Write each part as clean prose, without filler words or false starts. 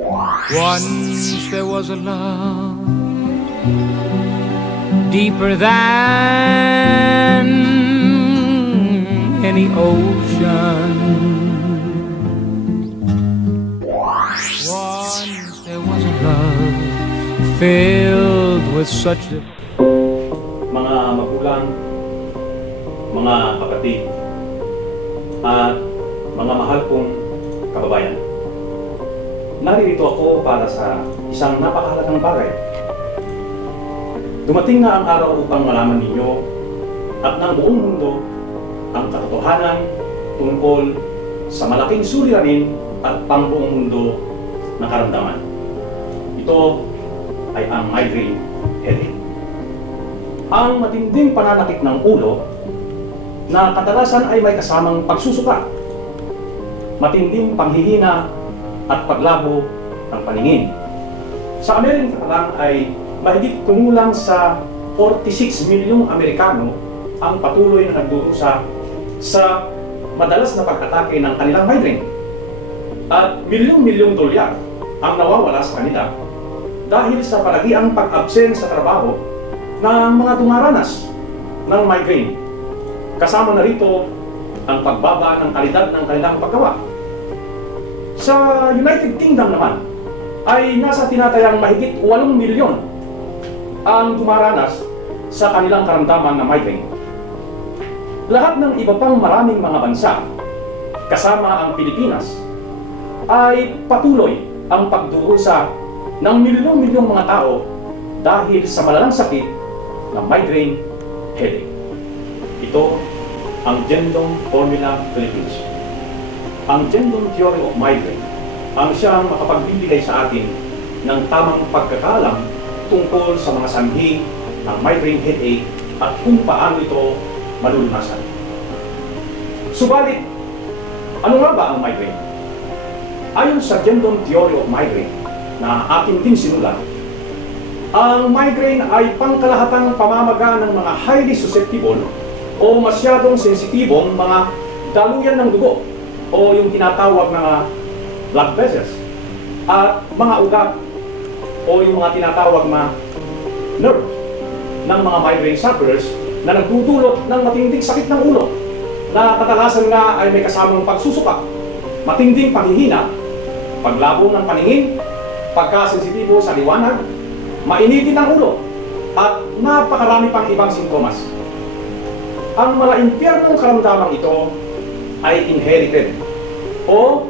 Once there was a love deeper than any ocean. Once there was a love filled with such mga magulang, mga kapatid, at mga mahal kong kababayan. Naririto ako para sa isang napakahalagang bagay. Dumating na ang araw upang malaman ninyo at ng buong mundo ang katotohanan tungkol sa malaking suliranin at pangbuong mundo na karamdaman. Ito ay ang migraine headache. Ang matinding pananakit ng ulo na kadalasan ay may kasamang pagsusuka, matinding panghihina at paglabo ng paningin. Sa Amerika lang ay mahigit kumulang sa 46 milyong Amerikano ang patuloy na nagdurusa sa madalas na pag-atake ng kanilang migraine. At milyong-milyong dolyar ang nawawala sa kanila dahil sa palagiang pag-absent sa trabaho ng mga dumaranas ng migraine. Kasama na rito ang pagbaba ng kalidad ng kanilang paggawa. Sa United Kingdom naman ay nasa tinatayang mahigit 8 milyon ang dumaranas sa kanilang karamdaman na migraine. Lahat ng iba pang maraming mga bansa, kasama ang Pilipinas, ay patuloy ang pagdurusa ng milyong-milyong mga tao dahil sa malalang sakit ng migraine headache. Ito ang Jendong Formula Philippines. Ang Jendong Theory of Migraine ang siyang makapagbibigay sa atin ng tamang pagkakaalam tungkol sa mga sanhi ng migraine headache at kung paano ito malulunasan. Subalit, ano nga ba ang migraine? Ayon sa Jendong Theory of Migraine na akin din sinulat, ang migraine ay pangkalahatang pamamaga ng mga highly susceptible o masyadong sensitibong mga daluyan ng dugo o yung tinatawag na blood vessels at mga ugat o yung mga tinatawag na nerve ng mga migraine sufferers na nagdudulot ng matinding sakit ng ulo na kadalasan nga ay may kasamang pagsusuka, matinding panghihina, paglabo ng paningin, pagkasensitibo sa liwanag, mainitin ang ulo, at napakarami pang ibang sintomas. Ang malaimpyernong karamdamang ito ay inherited o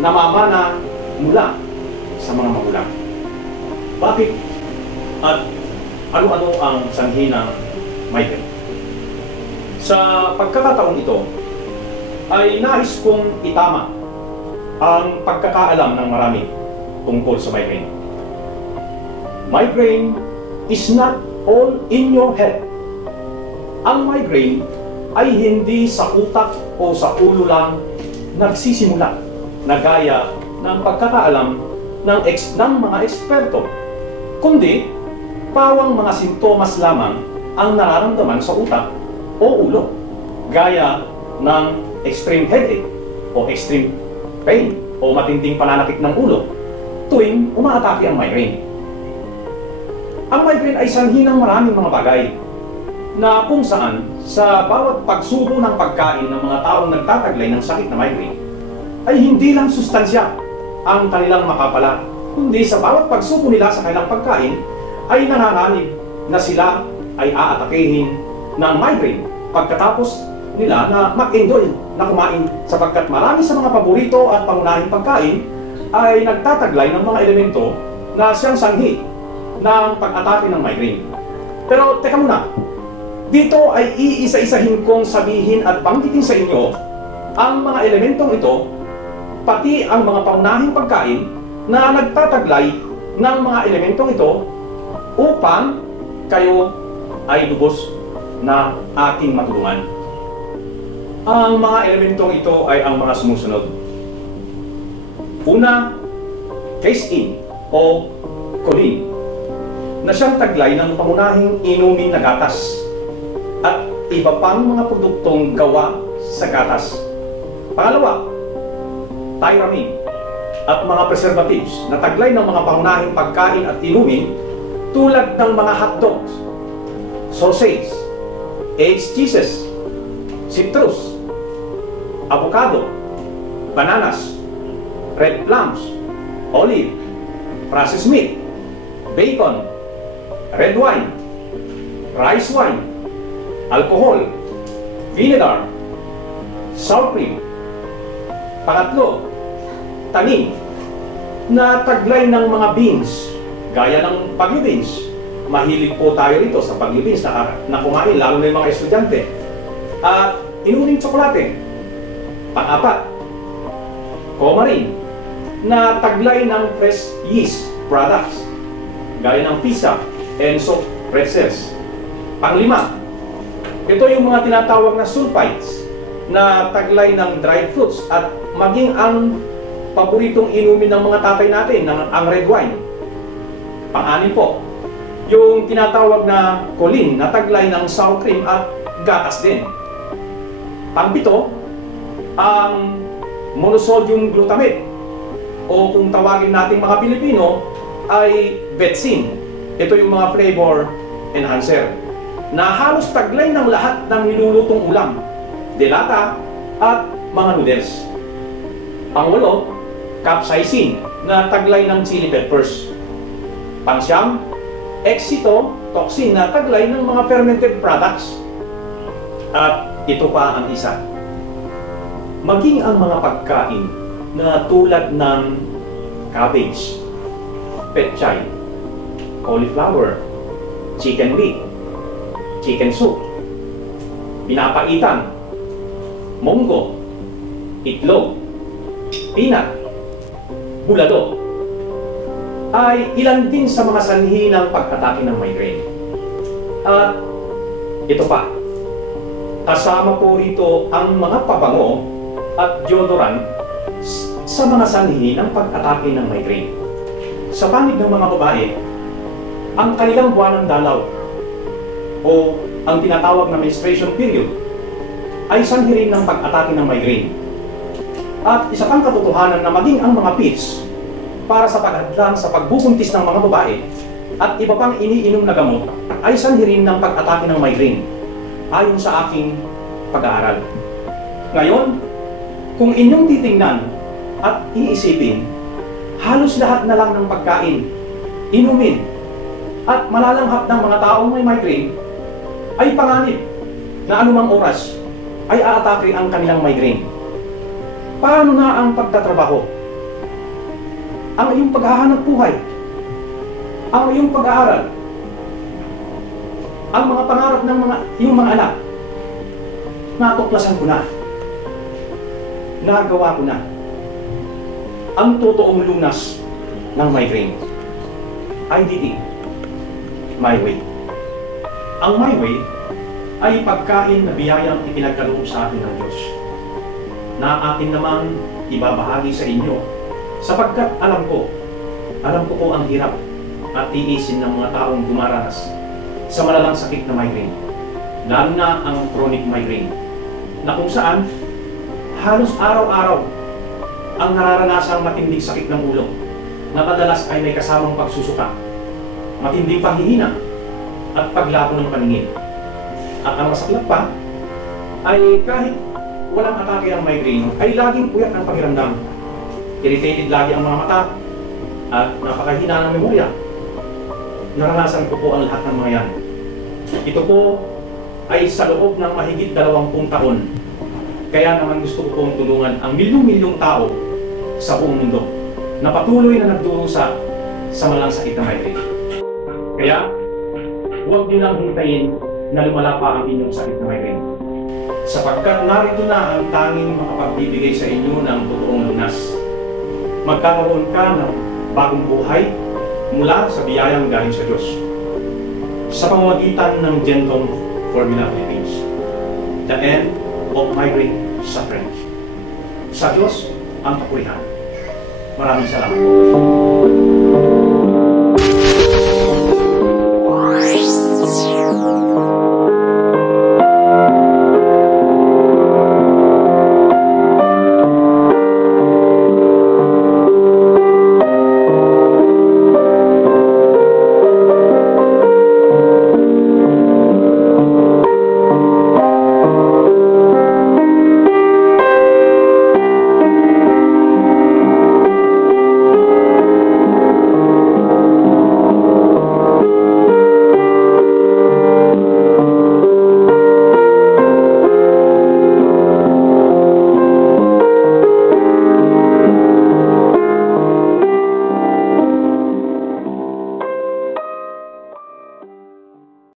namamana mula sa mga magulang. Bakit? At ano-ano ang sanhi ng migraine? Sa pagkakataong ito, ay nais kong itama ang pagkakaalam ng marami tungkol sa migraine. Migraine is not all in your head. Ang migraine ay hindi sa utak o sa ulo lang nagsisimula na gaya ng pagkakaalam ng mga eksperto, kundi pawang mga sintomas lamang ang nararamdaman sa utak o ulo, gaya ng extreme headache o extreme pain o matinding pananakit ng ulo tuwing umaatake ang migraine. Ang migraine ay sanhi ng maraming mga bagay na kung saan sa bawat pagsubo ng pagkain ng mga taong nagtataglay ng sakit na migraine ay hindi lang sustansya ang kanilang makapala, kundi sa bawat pagsubo nila sa kanilang pagkain ay nananganib na sila ay aatakehin ng migraine pagkatapos nila na mag-enjoy na kumain, sapagkat marami sa mga paborito at pangunahing pagkain ay nagtataglay ng mga elemento na siyang sanhi ng pag-atake ng migraine. Pero teka muna, dito ay iisa-isahin kong sabihin at banggitin sa inyo ang mga elementong ito, pati ang mga pangunahing pagkain na nagtataglay ng mga elementong ito upang kayo ay lubos na ating matulungan. Ang mga elementong ito ay ang mga sumusunod. Una, casein o choline, na siyang taglay ng pangunahing inumin na gatas at iba pang mga produktong gawa sa gatas. Pangalawa, tyramine at mga preservatives na taglay ng mga pangunahing pagkain at inumin tulad ng mga hotdogs, sausage, aged cheeses, citrus, avocado, bananas, red plums, olive, processed meat, bacon, red wine, rice wine, alcohol, vinegar, sour cream. Pangatlo, tanim na taglay ng mga beans, gaya ng Baguio beans. Mahilig po tayo rito sa Baguio beans na kumain, lalo na yung mga estudyante. At inuling tsokolate. Pang-apat, Comarin na taglay ng fresh yeast products, gaya ng pizza and soft pretzels. Pang-lima, ito yung mga tinatawag na sulfites na taglay ng dried fruits at maging ang paboritong inumin ng mga tatay natin, ang red wine. Pang-anim po, yung tinatawag na colin na taglay ng sour cream at gatas din. Pang-pito, ang monosodium glutamate o kung tawagin nating mga Pilipino ay Vetsin. Ito yung mga flavor enhancer na halos taglay ng lahat ng nilulutong ulam, delata at mga noodles. Pang-walo, capsaicin na taglay ng chili peppers. Pang-siyam, excitotoxin na taglay ng mga fermented products. At ito pa ang isa, maging ang mga pagkain na tulad ng cabbage, petchay, cauliflower, chicken wing, chicken soup, pinapaitan, monggo, itlog, peanut, bulalo, ay ilan din sa mga sanhi ng pag-atake ng migraine. At ito pa, kasama po rito ang mga pabango at deodorant sa mga sanhi ng pag-atake ng migraine. Sa panig ng mga babae, ang kanilang buwan ng dalaw o ang tinatawag na menstruation period ay sanhi rin ng pag-atake ng migraine. At isa pang katotohanan na maging ang mga pills para sa paghadlang sa pagbubuntis ng mga babae at iba pang iniinom na gamot ay sanhi rin ng pag-atake ng migraine ayon sa aking pag-aaral. Ngayon, kung inyong titingnan at iisipin, halos lahat na lang ng pagkain, inumin, at malalanghap ng mga taong may migraine ay panganib na anumang oras ay aatake ang kanilang migraine. Paano na ang pagtatrabaho? Ang iyong paghahanap buhay? Ang iyong pag-aaral? Ang mga pangarap ng iyong mga anak? Natuklasan ko na. Nagawa ko na. Ang totoong lunas ng migraine. IDT. My Way. Ang My Way ay pagkain na biyayang ipinagkaloob sa atin ng Diyos na atin namang ibabahagi sa inyo sapagkat alam ko po ang hirap at tiisin ng mga taong dumaranas sa malalang sakit na migraine, lalo na ang chronic migraine, na kung saan halos araw-araw ang nararanasang matinding sakit ng ulo na madalas ay may kasamang pagsusuka, matinding panghihina at paglabo ng paningin. At ang masaklap pa ay kahit walang atake ang migraine ay laging puyat ang pakiramdam. Irritated lagi ang mga mata at napakahina ng memorya. Naranasan ko po ang lahat ng mga yan. Ito po ay sa loob ng mahigit 20 taon. Kaya naman gusto ko pong tulungan ang milyong-milyong tao sa buong mundo na patuloy na nagdurusa sa malang sakit na migraine. Kaya, huwag niyo lang hintayin na lumala pa ang inyong sakit na migraine. Sapagkat narito na ang tanging makapagbibigay sa inyo ng totoong lunas. Magkakaroon ka ng bagong buhay mula sa biyayang galing sa Diyos sa pamamagitan ng Gentong Formula Philippines. The end of migraine suffering. Sa Diyos ang kapurihan. Maraming salamat po.